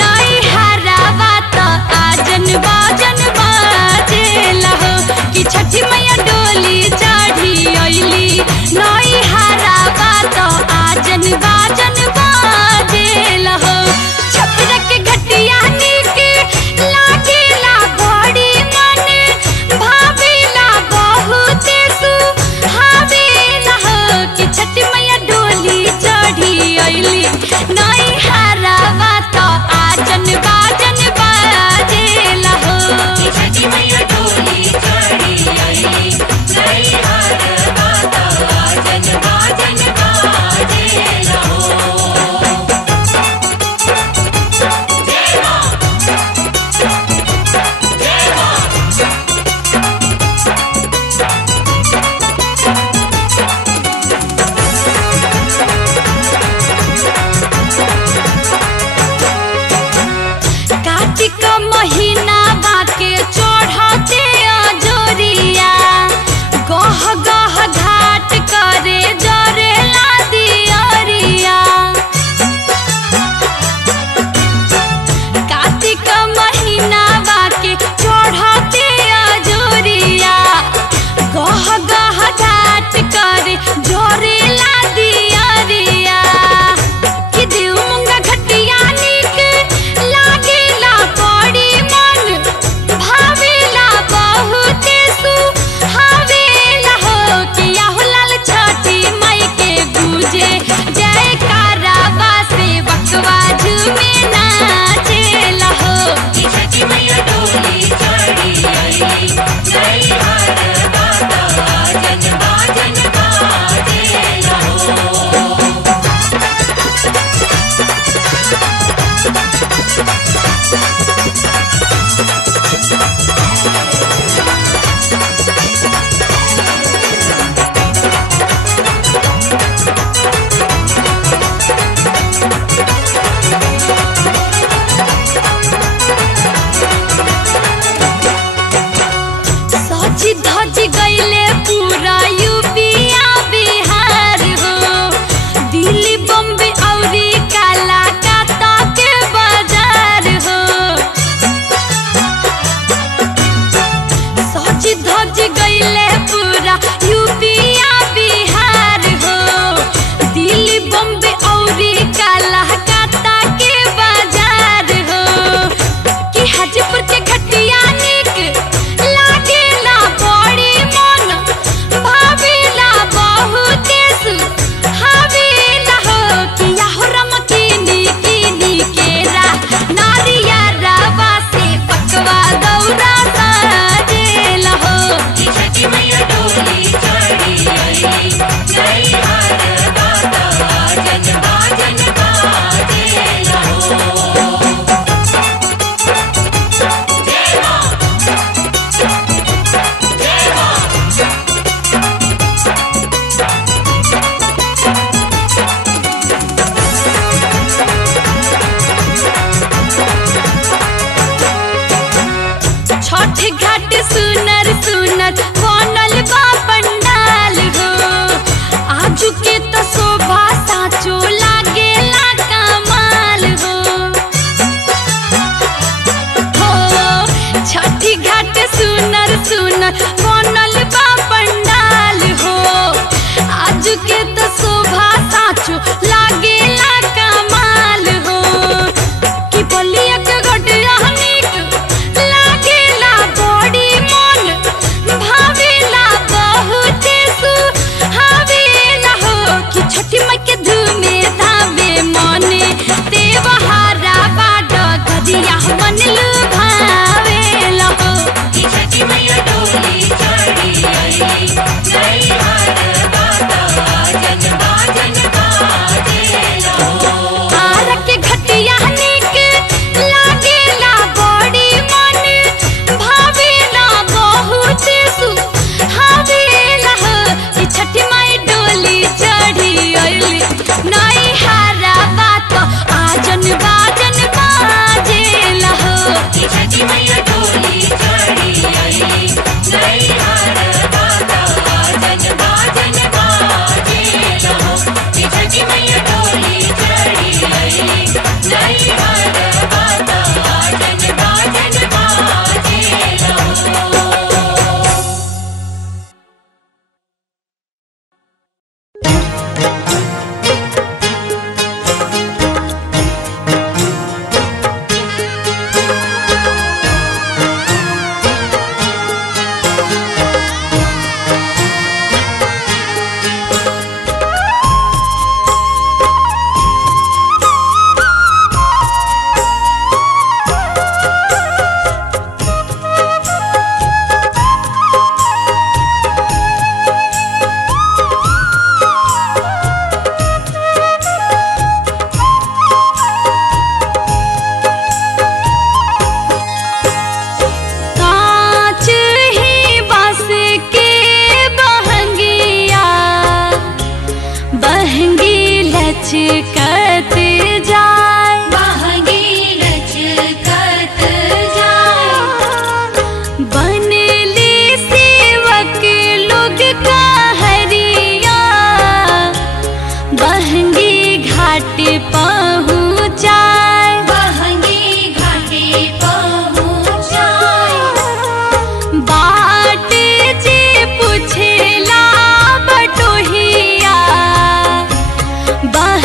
नई हरावा तो आजन बाजन बाजेला हो कि छठी मैया डोली चढ़ी अइली। नई हरावा तो आजन बाजन बाजेला हो। छपरा के घटिया नीके लागेला बड़ी मने भावेला बहुते सुहावेला हो कि छठी मैया डोली चढ़ी अइली। नई हरावा तो आजन बाजन बाजेला हो कि छठी मैया डोली चढ़ी अइली। नई हरावा तो आजन बाजन बाजेला हो। जय मां जय मां। कार्तिक महीना बाके चढ़त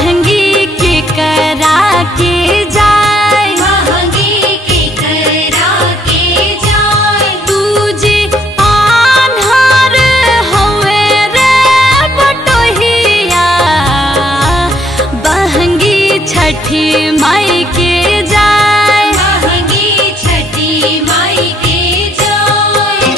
बहंगी के करा के जाए, बहंगी के करा के जाए। तुझे आन्हार होवे रे बटोहिया, बहंगी छठी माई के जाए, बहंगी छठी माई के जाए।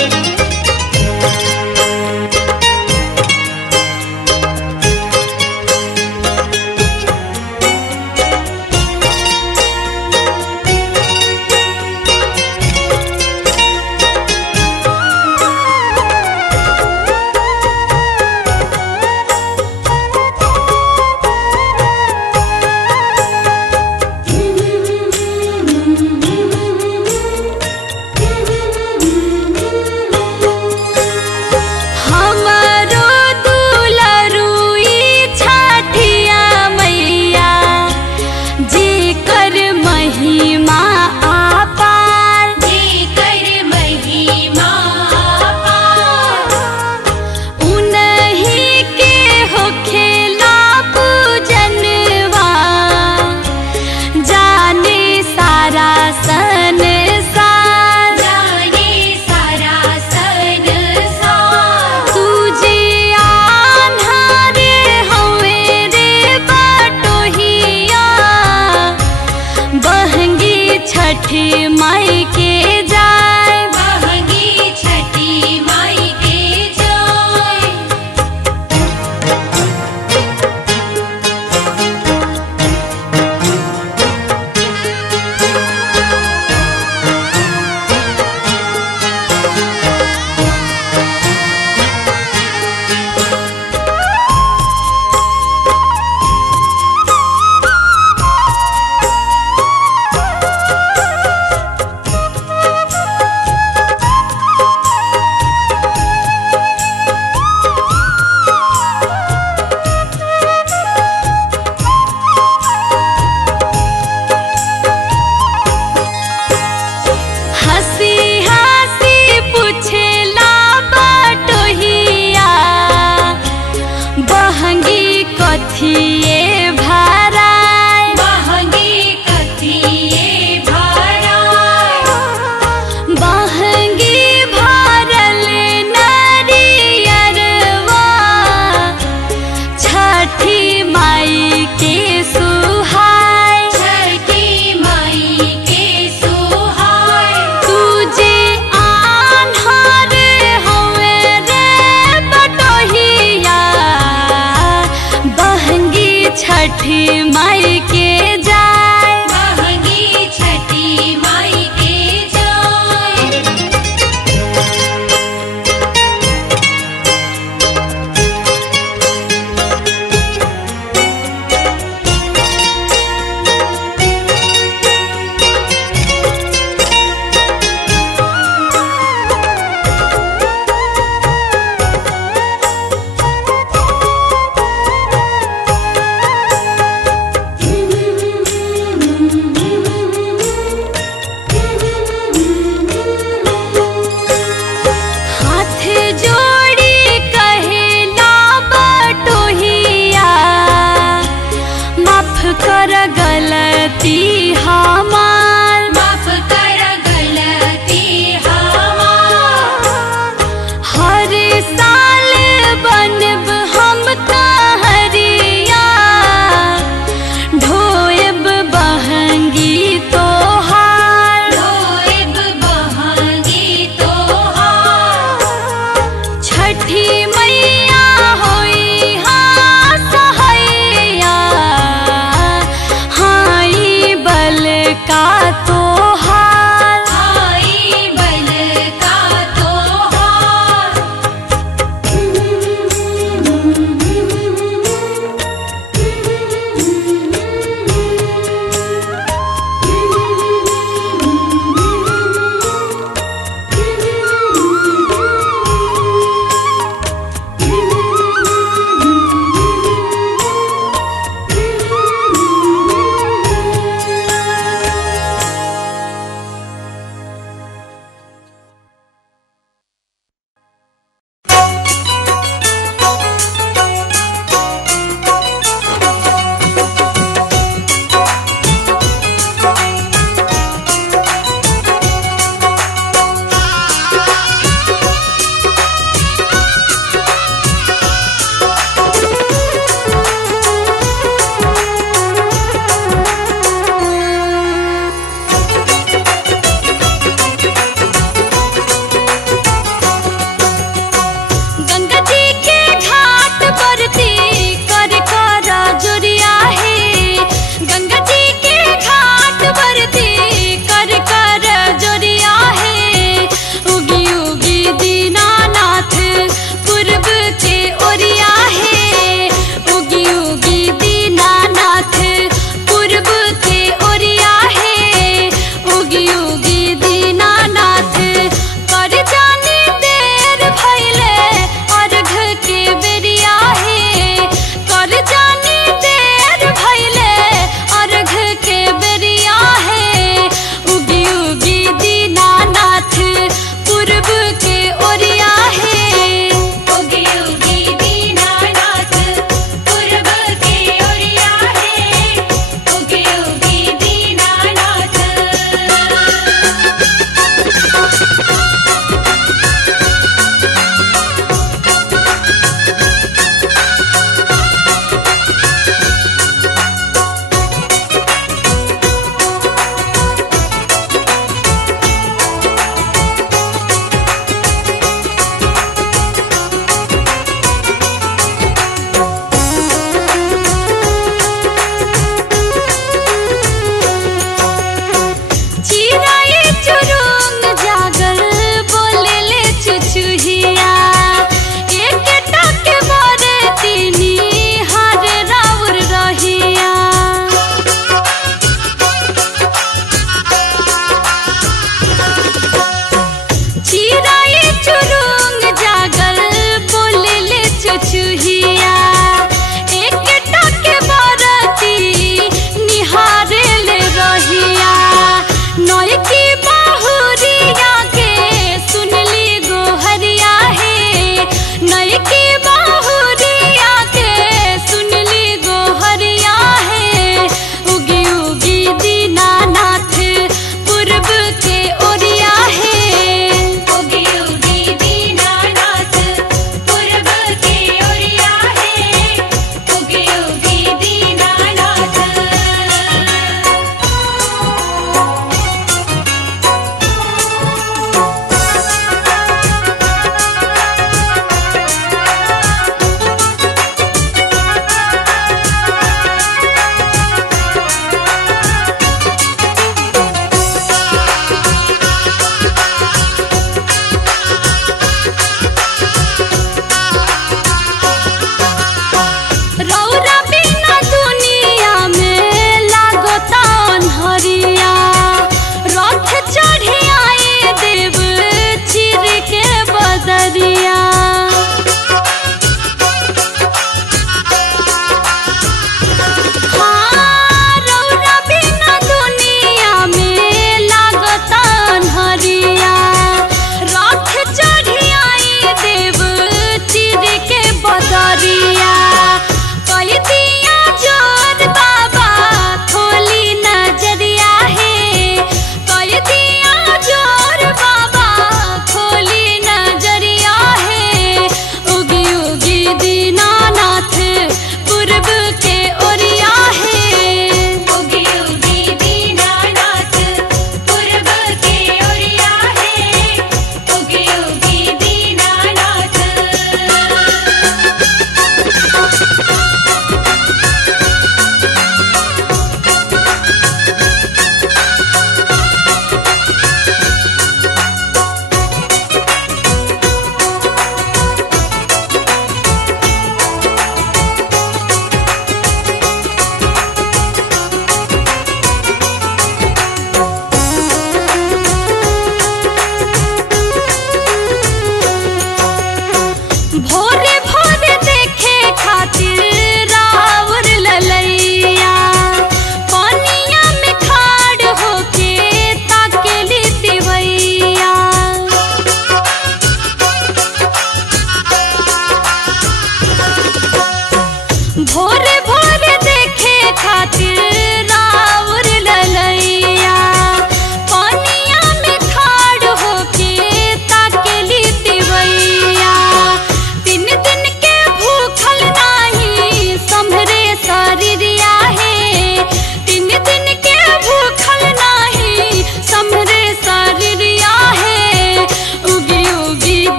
हमरो दुलरुई छठिया मैया, जेकर महिमा अपार, जेकर महिमा अपार। उन्हीं के होखेला पूजनवा, जाने सारा संसार, जाने सारा संसार। तुझे आन्हारे होवे रे बटोहिया, बहंगी छठी माई के जाए, बहंगी छठी माई के जाए। हंसी हंसी पूछेला बटोहिया, बहंगी कथिए भराए, बहंगी कथिए भराए। बहंगी भरल नरियरवा, छठी माई के सुहाए, छठी माई के सुहाए। तुझे आन्हार होवे रे बटोहिया, बहंगी छठी माई के जाए, बहंगी छठी माई के जाए। हाथ जोड़ी कहेला बटोहिया, माफ कर गलती हमार, माफ कर गलती हमार। हर साल बनब हम तहरिया, ढोएब बहंगी तोहार, ढोएब बहंगी तोहार। छठी मैया होई हाँ सहैया, हाई बल का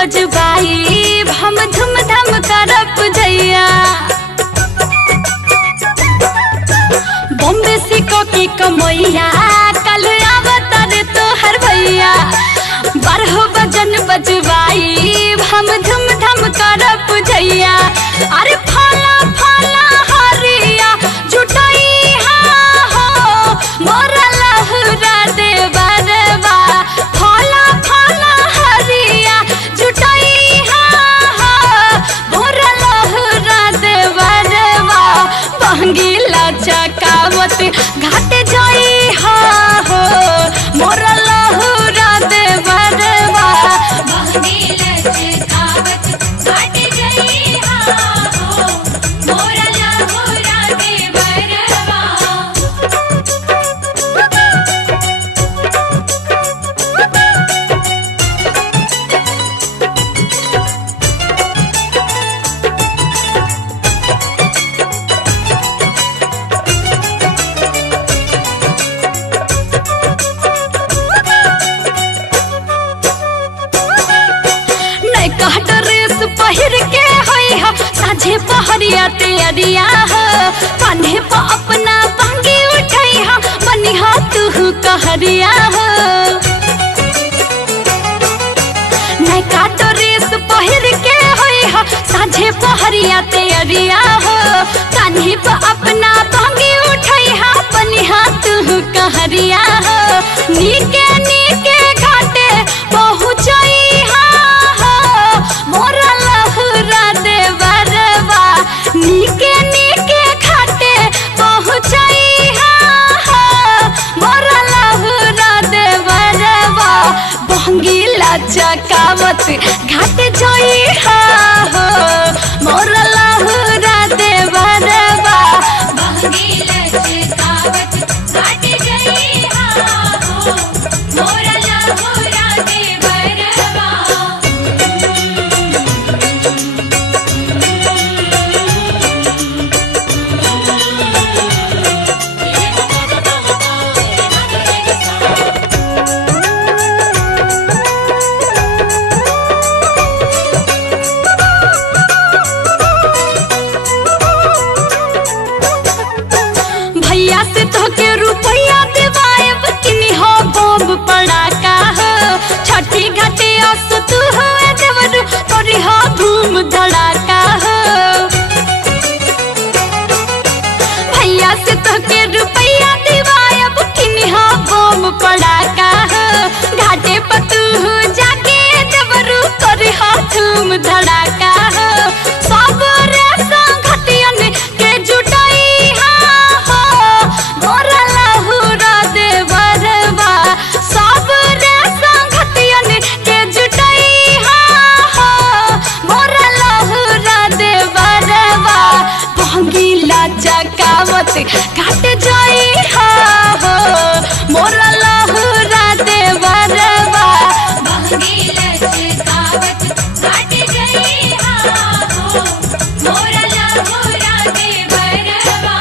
बजबाई हम धूम धाम करब जैया। बॉम्बे सिको की कमैया कल आवतर तोहर भैया। 12 बजन बजबाई हम धूम धाम करब जैया। अरे फला फला हरिया जुटाई हो मोरा लहुरा दे बरवा। फला फला हरिया जुटाई हो मोरा लहुरा दे बरवा। बहंगीला चकावत घाट जाई हो मोरा लहुरा दे बरवा। बहंगीला चकावत घाट जाई हो मोरा लहुरा दे बरवा। ड्रेस पहिर के होई हो साझे पहरिया तैयारिया हो। कान्हे पर अपना बांगी उठाई हो बनी हो तू कहरिया हो। नैका ड्रेस पहिर के होई हो साझे पहरिया तैयारिया हो। कान्हे पर अपना बांगी उठाई हो बनी हो तू कहरिया हो। नीके नीके घाटे पहुँचाई मोरा लहुरा दे बरवा। नीके नीके घाटे पहुँचाई मोरा लहुरा दे बरवा। बहंगीला चकावत घाट जाई हो मोरा लहुरा दे बरवा। बहंगीला चकावत घाट जाई हो मोरा लहुरा दे बरवा। भैया से तो के रुपया दिवाएब किनी हो बम पड़ाका हो। छठी घाटे अस तू हो देवरू तोरी हो धूम धड़ाका हो। भैया से तो के रुपया दिवाएब किनी हो बम पड़ाका हो। घाटे पर तू जाके देवरू तोरी हो धूम धड़ाका हो। सब रे संगठियन के जुटाई मोरा लहुरा दे बरवा। सब रे संगठियन के जुटाई मोरा लहुरा दे बरवा। बहंगीला चकावत घाट जाई हो मोरा लहुरा दे बरवा। बहंगीला चकावत घाट जाई हो मोरा लहुरा दे बरवा।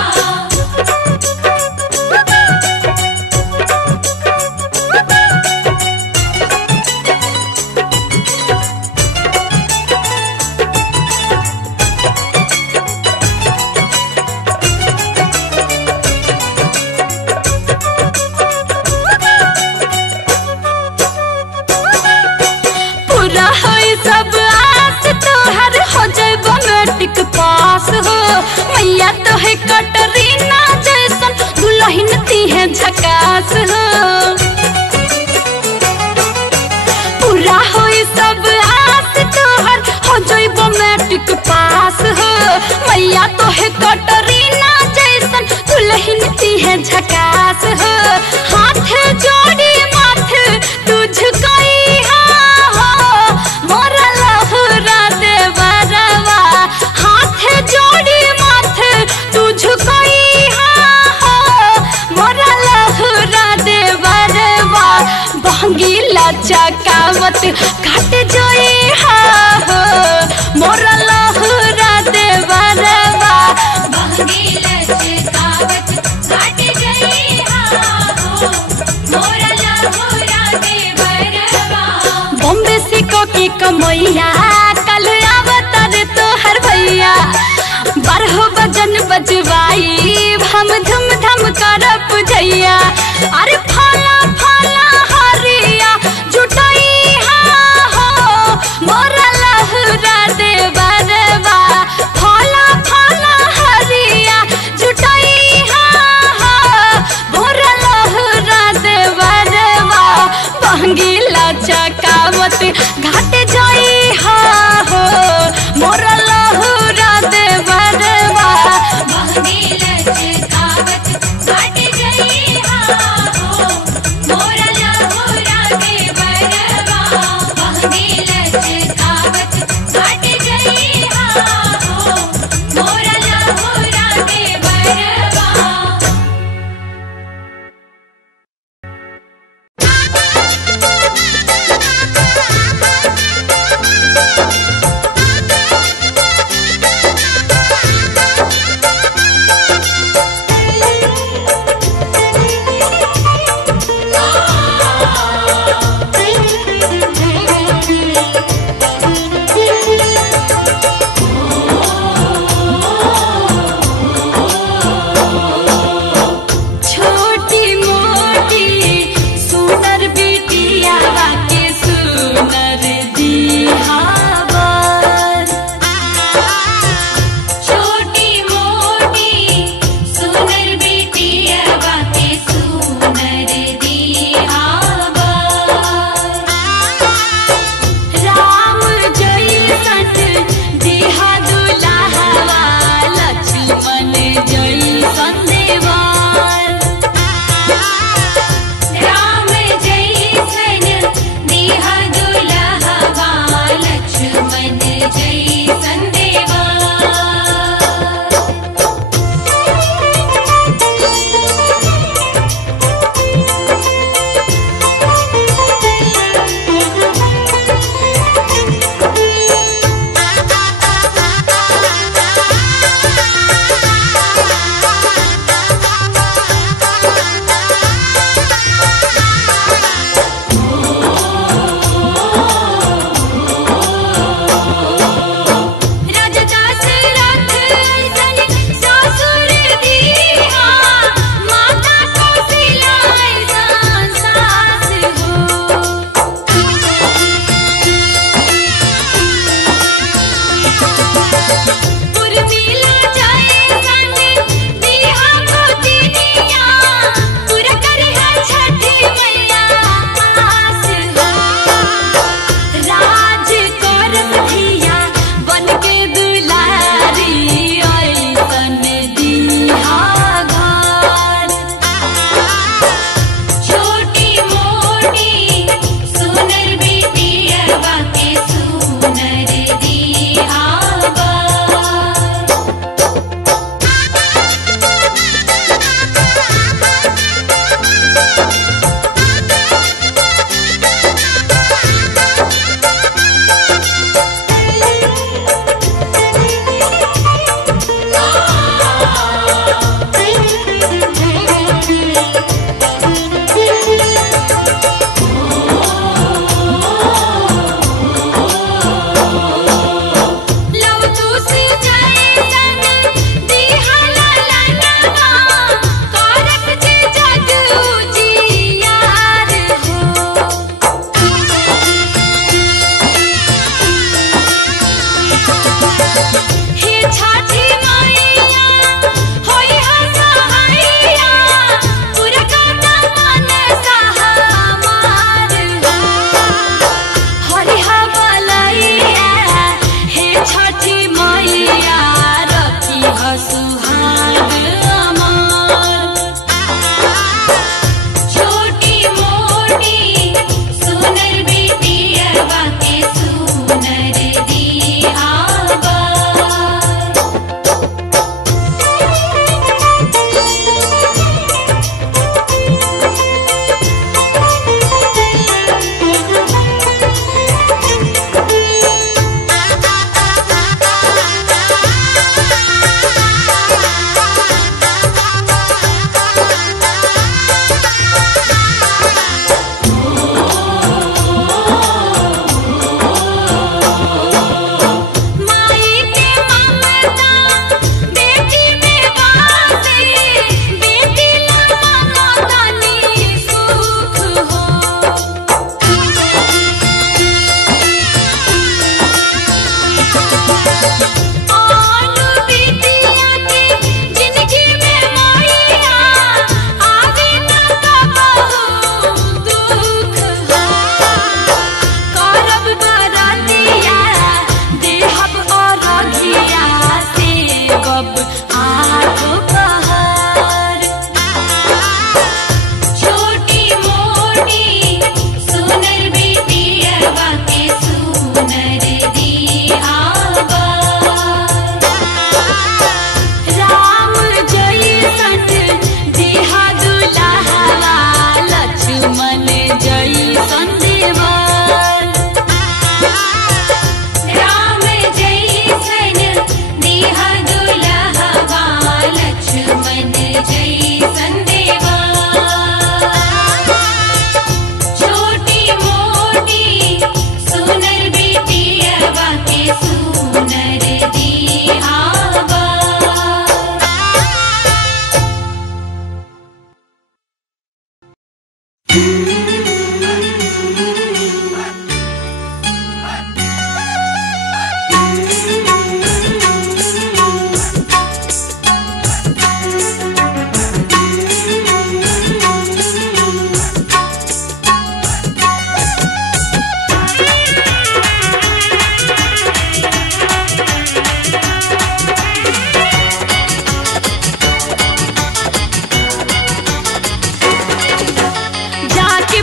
पूरा होई सब आस तोहर हो जाइबो मैट्रिक पास हो। मैया तो है कटरीना जैसन दुल्हन ती है झकास हो। पूरा होई सब आस तोहर हो जाइबो मैट्रिक पास हो। मैया तो है कटरीना जैसन दुल्हन ती है झकास हो। हाथ जोड़ी माथ तू झुकाई मोरा लहुरा दे बरवा। हाथ जोड़ी माथ तू झुकाई मोरा लहुरा दे बरवा। बहंगीला चकावत घाट जाई हो मोरा लहुरा दे बरवा। बहंगीला चकावत घाट जाई हो मोरा लहुरा दे बरवा। बॉम्बे सिको की कमैया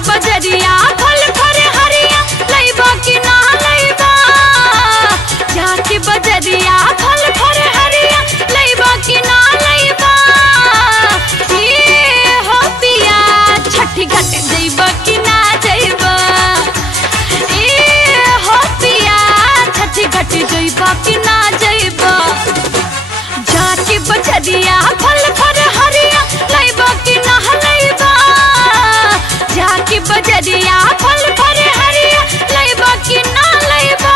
बजरिया फल फर हरिया लैबा कि ना लैबा, जाके बजरिया फल फर हरिया लैबा कि ना लैबा। ये हो पिया छठी घाट जइबा कि ना जइबा, ये हो पिया छठी घाट जइबा कि ना जइबा। जाके बजरिया फल फर हरिया लैबा कि ना लैबा, जाके बजरिया फल फर हरिया लैबा कि ना लैबा।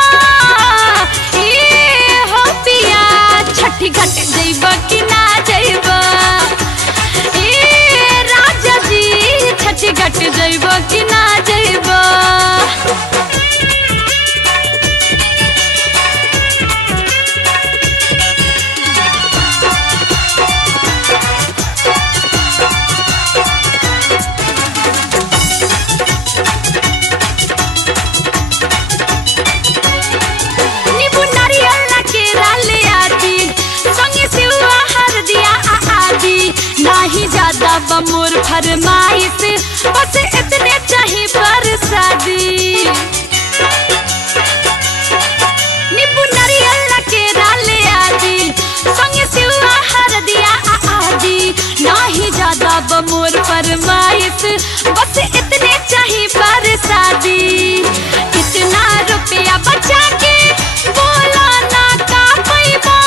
ये हो पिया छठी घाट जइबा कि ना जइबा, ये राजा जी छठी घाट जइबा कि ना जइबा। नहीं ज्यादा बमोर फरमाइश, बस इतने चाहिए प्रसादी। नींबू नारियल के डाले आदि, संगे सिवा हर दिया आदि। नहीं ज्यादा बमोर फरमाइश, बस इतने चाहिए प्रसादी। कितना रुपया बचा के बोला ना का पैबा,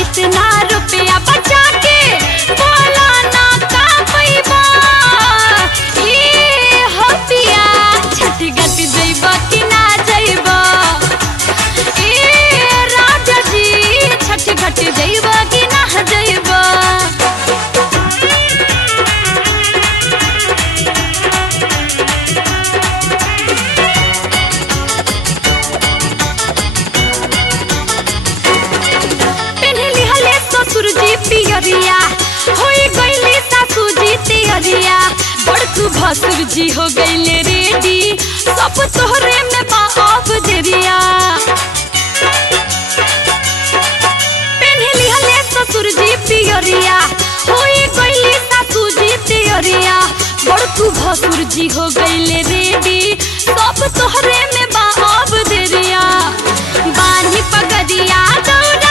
इतना रुपया बचा के बोला ना का पैबा। ये हो पिया छठी घाट जइबा कि ना जइबा, ये राजा जी छठी घाट जइबा कि ना जइबा। ससुर जी पियरिया होई गईली सासू जी तियरिया, बड़कू भसुर जी हो गईले रेडी, सब तोहरे में बाप देरिया। पेन्हली हले ससुर जी पियरिया होई गईली सासू जी तियरिया, बड़कू भसुर जी हो गईले रेडी, सब तोहरे में बाप देरिया। बानी पगड़िया दौड़ा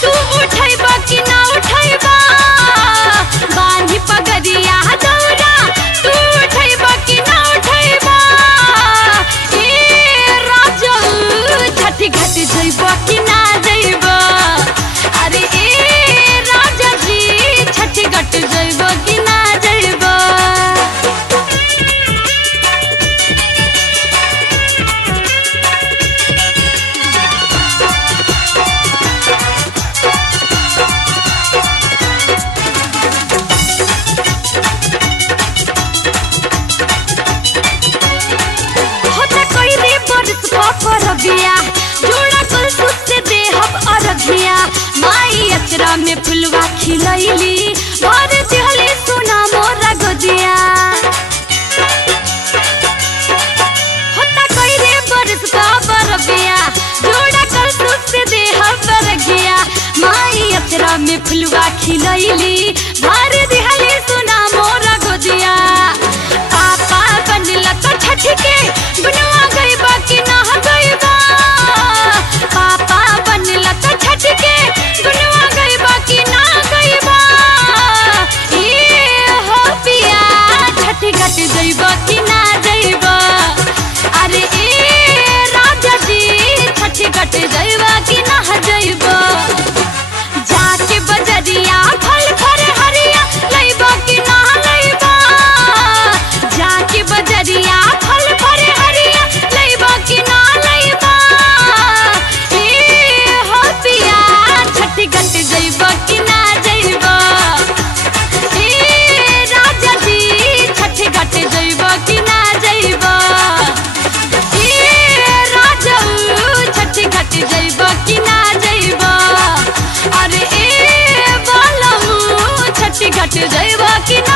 तू उठैबा कि ना उठैबा, बानी पगड़िया दौड़ा तू उठैबा कि ना उठैबा। ये राजा छठी घाट जइबा कि ना जइबा, अरे ए राजा जी छठी घाट जइबा कि ना जइबा। परबिया जोड़ा कल सुत देहब अरघिया, माई अचरा में फुलवा खिलैली, भर दिहली सोना मोरा गोदिया। होता कोई रे बरस का परबिया जोड़ा कल सुत देहब अरघिया, माई अचरा में फुलवा खिलैली, भर दिहली सोना मोरा गोदिया। पापा बनला तो छठी के बनवा गइबा कि ना गइबा, पापा बनला तो छठी के बनवा गइबा कि ना गइबा।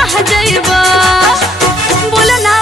कहाँ जइबा बोला ना।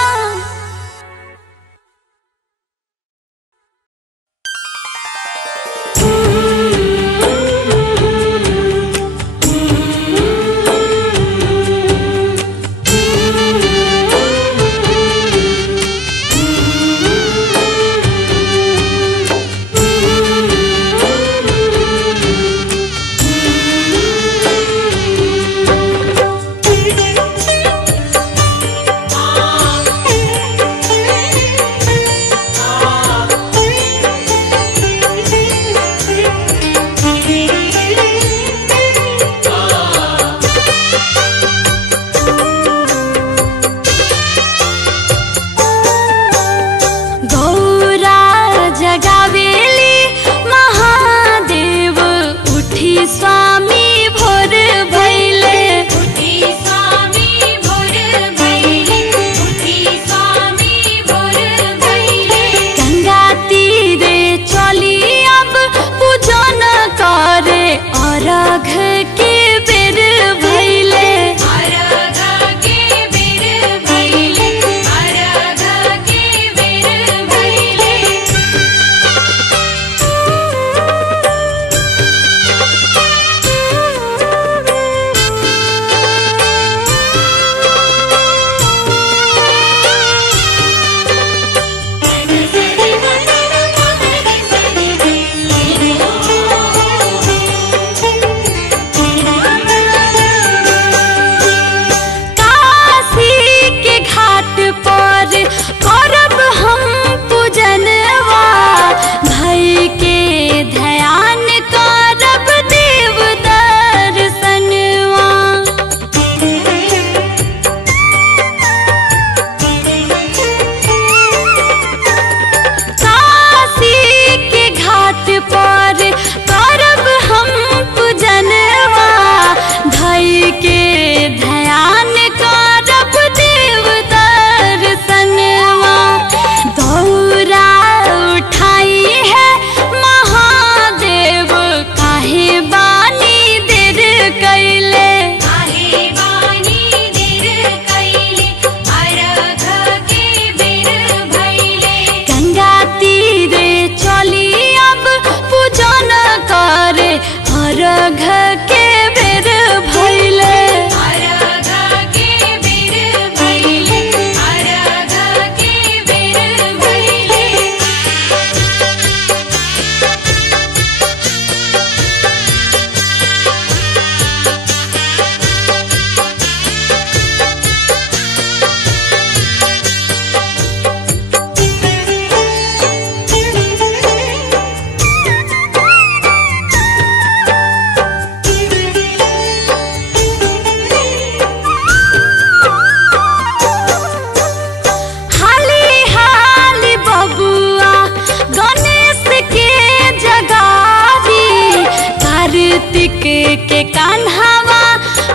के कान्हावा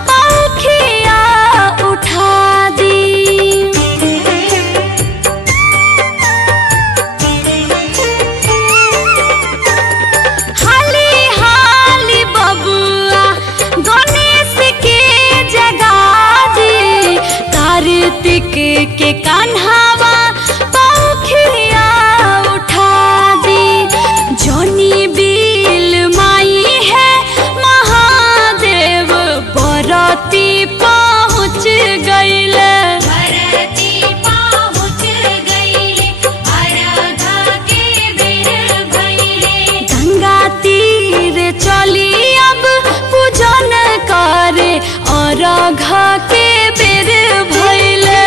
पौखिया उठा दी। हाली हाली बबुआ गणेश के जगा दी। कार्तिक के कान्हावा पौखिया उठा दी। जोनी बिल माई है महादेव बरती पहुँच गईले। गंगा तीर चली अब पूजन करे और घा के बेर भइले।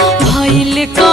भइल का